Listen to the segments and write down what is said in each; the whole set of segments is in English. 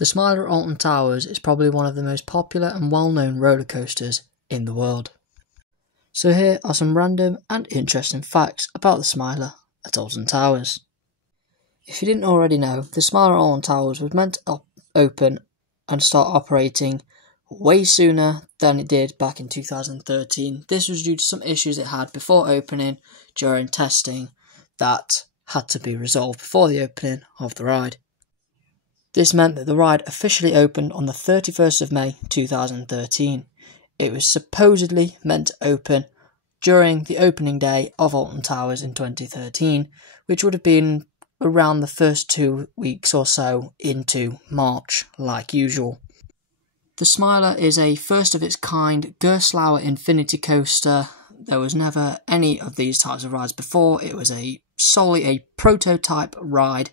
The Smiler at Alton Towers is probably one of the most popular and well-known roller coasters in the world. So here are some random and interesting facts about the Smiler at Alton Towers. If you didn't already know, the Smiler at Alton Towers was meant to open and start operating way sooner than it did back in 2013. This was due to some issues it had before opening during testing that had to be resolved before the opening of the ride. This meant that the ride officially opened on the 31st of May 2013. It was supposedly meant to open during the opening day of Alton Towers in 2013, which would have been around the first 2 weeks or so into March, like usual. The Smiler is a first of its kind Gerstlauer infinity coaster. There was never any of these types of rides before. It was solely a prototype ride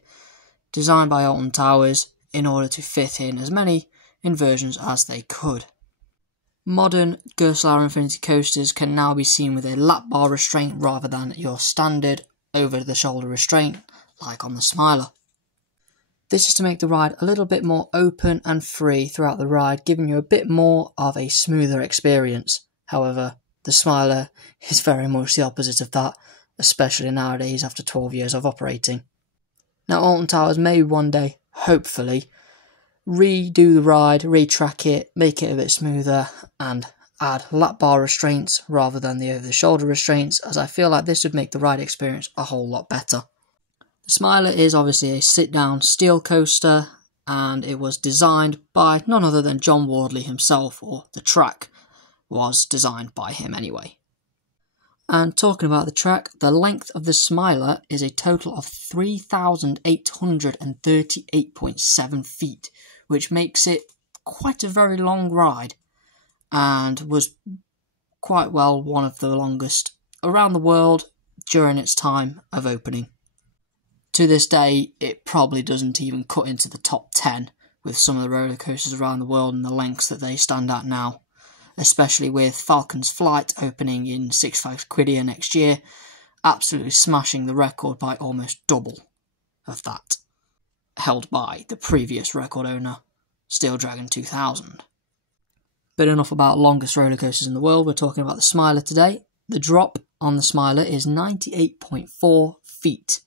designed by Alton Towers in order to fit in as many inversions as they could. Modern Gerstlauer infinity coasters can now be seen with a lap bar restraint rather than your standard over-the-shoulder restraint like on the Smiler. This is to make the ride a little bit more open and free throughout the ride, giving you a bit more of a smoother experience. However, the Smiler is very much the opposite of that, especially nowadays after 12 years of operating. Now, Alton Towers may one day, hopefully, redo the ride, retrack it, make it a bit smoother, and add lap bar restraints rather than the over-the-shoulder restraints, as I feel like this would make the ride experience a whole lot better. The Smiler is obviously a sit-down steel coaster, and it was designed by none other than John Wardley himself, or the track was designed by him anyway. And talking about the track, the length of the Smiler is a total of 3,838.7 feet, which makes it quite a very long ride, and was quite well one of the longest around the world during its time of opening. To this day, it probably doesn't even cut into the top 10 with some of the roller coasters around the world and the lengths that they stand at now, especially with Falcon's Flight opening in Six Flags Quidia next year, absolutely smashing the record by almost double of that, held by the previous record owner, Steel Dragon 2000. But enough about longest roller coasters in the world, we're talking about the Smiler today. The drop on the Smiler is 98.4 feet,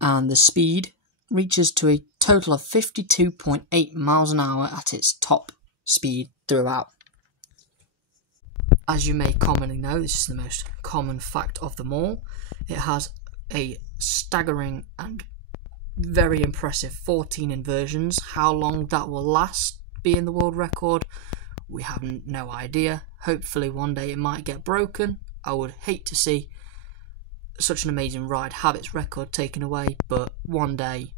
and the speed reaches to a total of 52.8 miles an hour at its top speed throughout. As you may commonly know, this is the most common fact of them all. It has a staggering and very impressive 14 inversions. How long that will last being the world record, we have no idea. Hopefully one day it might get broken. I would hate to see such an amazing ride have its record taken away, but one day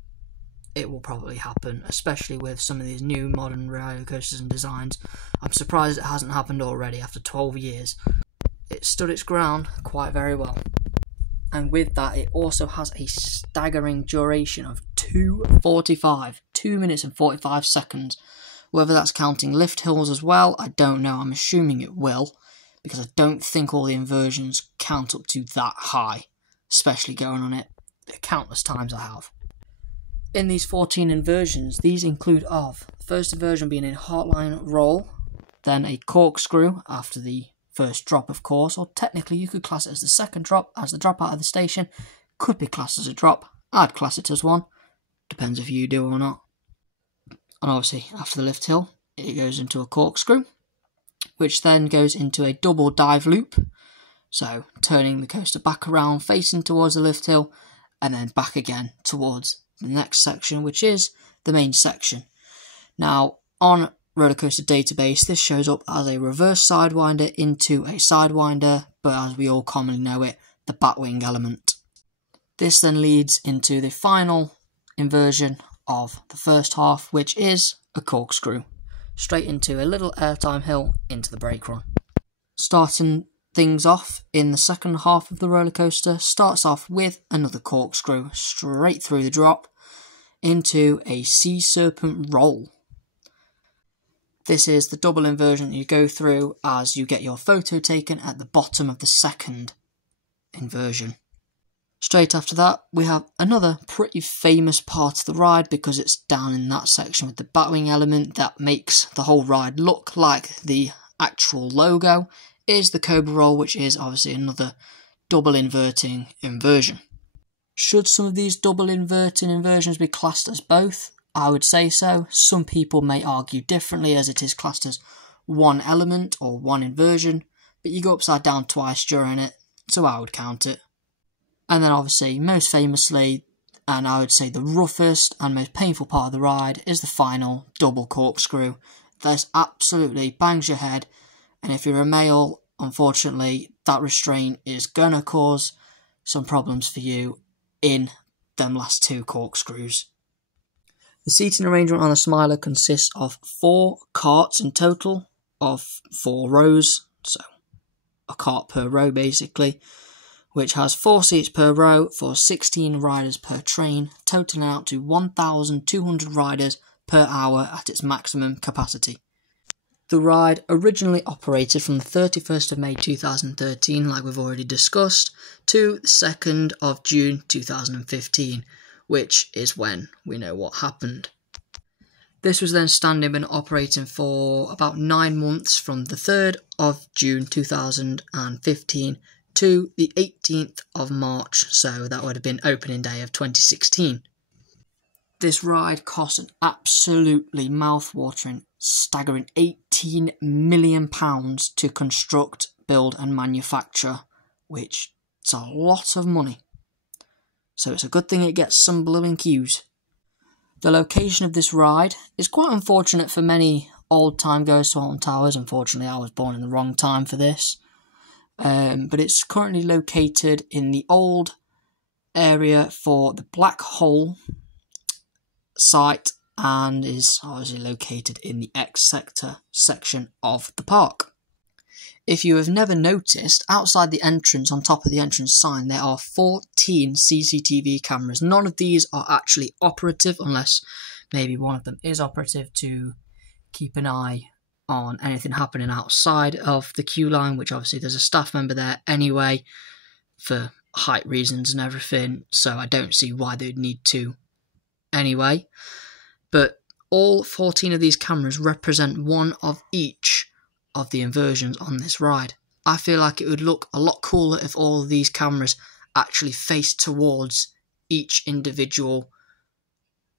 it will probably happen, especially with some of these new modern roller coasters and designs. I'm surprised it hasn't happened already after 12 years. It stood its ground quite very well. And with that, it also has a staggering duration of 2 minutes and 45 seconds. Whether that's counting lift hills as well, I don't know. I'm assuming it will, because I don't think all the inversions count up to that high, especially going on it the countless times I have. In these 14 inversions, these include first inversion being a heartline roll, then a corkscrew after the first drop, of course, or technically you could class it as the second drop, as the drop out of the station could be classed as a drop. I'd class it as one, depends if you do or not. And obviously after the lift hill, it goes into a corkscrew, which then goes into a double dive loop, so turning the coaster back around, facing towards the lift hill, and then back again towards the next section, which is the main section. Now, on Roller Coaster Database, this shows up as a reverse sidewinder into a sidewinder, but as we all commonly know it, the batwing element. This then leads into the final inversion of the first half, which is a corkscrew, straight into a little airtime hill into the brake run. Starting things off in the second half of the roller coaster, starts off with another corkscrew straight through the drop into a sea serpent roll. This is the double inversion that you go through as you get your photo taken at the bottom of the second inversion. Straight after that, we have another pretty famous part of the ride because it's down in that section with the batwing element that makes the whole ride look like the actual logo, is the Cobra Roll, which is obviously another double inverting inversion. Should some of these double inverting inversions be classed as both? I would say so. Some people may argue differently as it is classed as one element or one inversion, but you go upside down twice during it, so I would count it. And then obviously, most famously, and I would say the roughest and most painful part of the ride, is the final double corkscrew. This absolutely bangs your head, and if you're a male, unfortunately, that restraint is going to cause some problems for you in them last two corkscrews. The seating arrangement on the Smiler consists of 4 carts in total, of 4 rows, so a cart per row basically, which has 4 seats per row for 16 riders per train, totaling out to 1,200 riders per hour at its maximum capacity. The ride originally operated from the 31st of May 2013, like we've already discussed, to the 2nd of June 2015, which is when we know what happened. This was then standing and operating for about 9 months from the 3rd of June 2015 to the 18th of March, so that would have been opening day of 2016. This ride cost an absolutely mouth-watering, staggering £18 million to construct, build and manufacture, which is a lot of money. So it's a good thing it gets some blooming queues. The location of this ride is quite unfortunate for many old-time goers to Alton Towers. Unfortunately, I was born in the wrong time for this. But it's currently located in the old area for the Black Hole site and is obviously located in the X sector section of the park. If you have never noticed, outside the entrance, on top of the entrance sign, there are 14 CCTV cameras. None of these are actually operative, unless maybe one of them is operative to keep an eye on anything happening outside of the queue line, which obviously there's a staff member there anyway for height reasons and everything, so I don't see why they would need to anyway. But all 14 of these cameras represent one of each of the inversions on this ride. I feel like it would look a lot cooler if all of these cameras actually faced towards each individual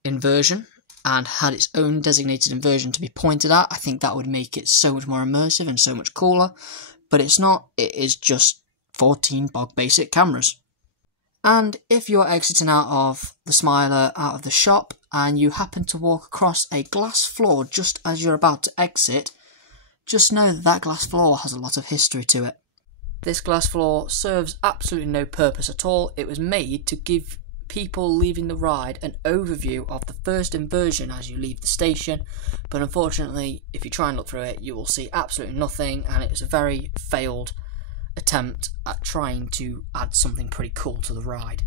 inversion and had its own designated inversion to be pointed at. I think that would make it so much more immersive and so much cooler, but it's not. It is just 14 bog basic cameras. And if you're exiting out of the Smiler, out of the shop, and you happen to walk across a glass floor just as you're about to exit, just know that that glass floor has a lot of history to it. This glass floor serves absolutely no purpose at all. It was made to give people leaving the ride an overview of the first inversion as you leave the station, but unfortunately, if you try and look through it, you will see absolutely nothing, and it was a very failed attempt at trying to add something pretty cool to the ride.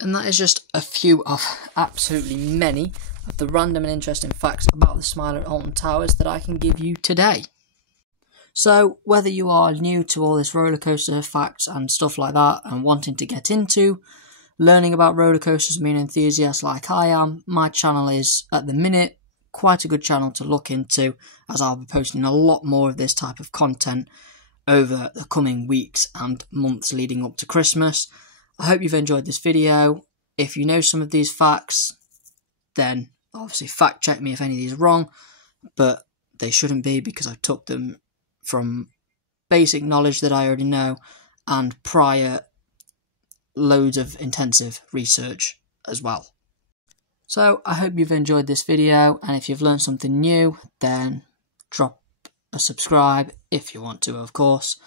And that is just a few of absolutely many of the random and interesting facts about the Smiler at Alton Towers that I can give you today. So, whether you are new to all this roller coaster facts and stuff like that and wanting to get into learning about roller coasters, being an enthusiast like I am, my channel is, at the minute, quite a good channel to look into, as I'll be posting a lot more of this type of content over the coming weeks and months leading up to Christmas. I hope you've enjoyed this video. If you know some of these facts, then obviously fact check me if any of these are wrong, but they shouldn't be because I took them from basic knowledge that I already know and prior loads of intensive research as well. So I hope you've enjoyed this video, and if you've learned something new, then drop a subscribe if you want to, of course.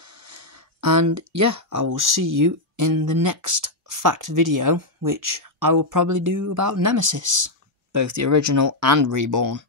And yeah, I will see you in the next fact video, which I will probably do about Nemesis, both the original and Reborn.